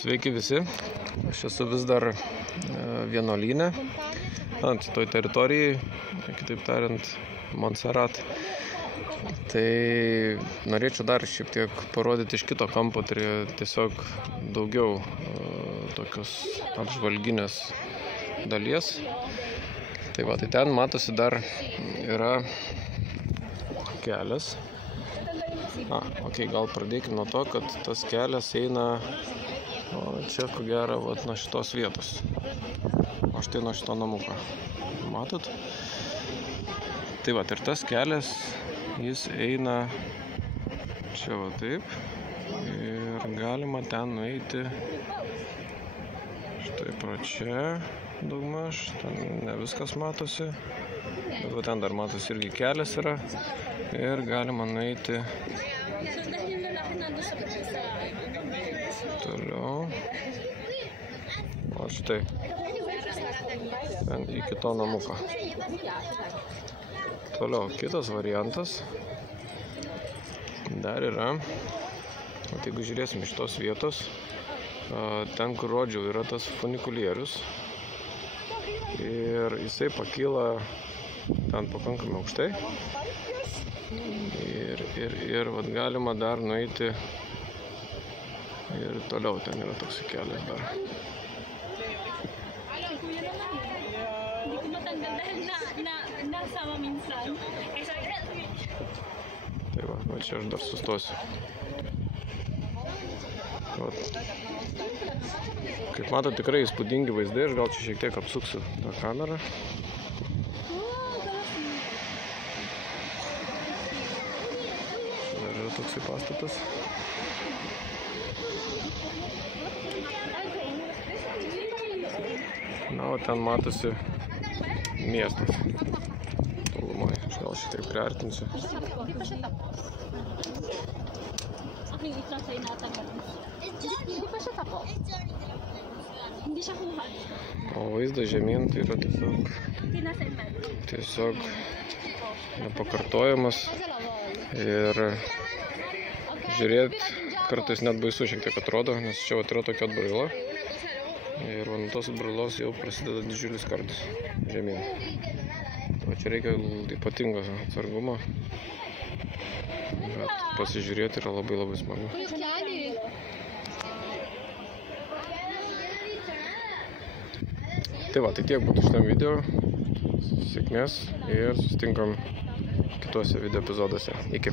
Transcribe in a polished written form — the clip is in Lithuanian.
Sveiki visi, aš esu vis dar vienuolyne, ant toj teritorijai, kitaip tariant, Montserrat. Tai norėčiau dar šiek tiek parodyti iš kito kampo, tai tiesiog daugiau tokios apžvalginės dalies. Tai va, tai ten matosi dar yra kelias. Gal pradėkime nuo to, kad tas kelias eina čia, ko gero, nuo šitos vietos. O štai nuo šito namuko. Matot? Tai va, ir tas kelias, jis eina čia va taip. Ir galima ten nueiti štai pro čia daugmaž. Ten ne viskas matosi. Bet va, ten dar matosi irgi kelias yra. Ir galima nueiti toliau. O štai. Ten iki to namuko. Toliau, kitas variantas. Dar yra. Jeigu žiūrėsim iš tos vietos, ten, kur rodžiau, yra tas funikulierius. Ir jisai pakyla ten pakankamai aukštai. Ir vat galima dar nueiti ir toliau, ten yra toks kelias dar. Tai va, čia aš dar sustosiu. Vat. Kaip matot, tikrai įspūdingi vaizdai, aš gal čia šiek tiek apsuksiu tą kamerą. Dar yra toksai pastatas. Na, o ten matosi miestas. Tolumai, aš gal šitaip priartinsiu. O vaizdas žemyn tai yra tiesiog nepakartojamas ir žiūrėt kartais net baisu šiek tiek atrodo, nes čia yra tokia atbraila ir nuo tos atbrailos jau prasideda didžiulis kartas žemyn. O čia reikia ypatingo atsargumo, bet pasižiūrėti yra labai smagu. Tai va, tai tiek būtų šitam video. Sėkmės ir susitinkam kituose video epizoduose. Iki.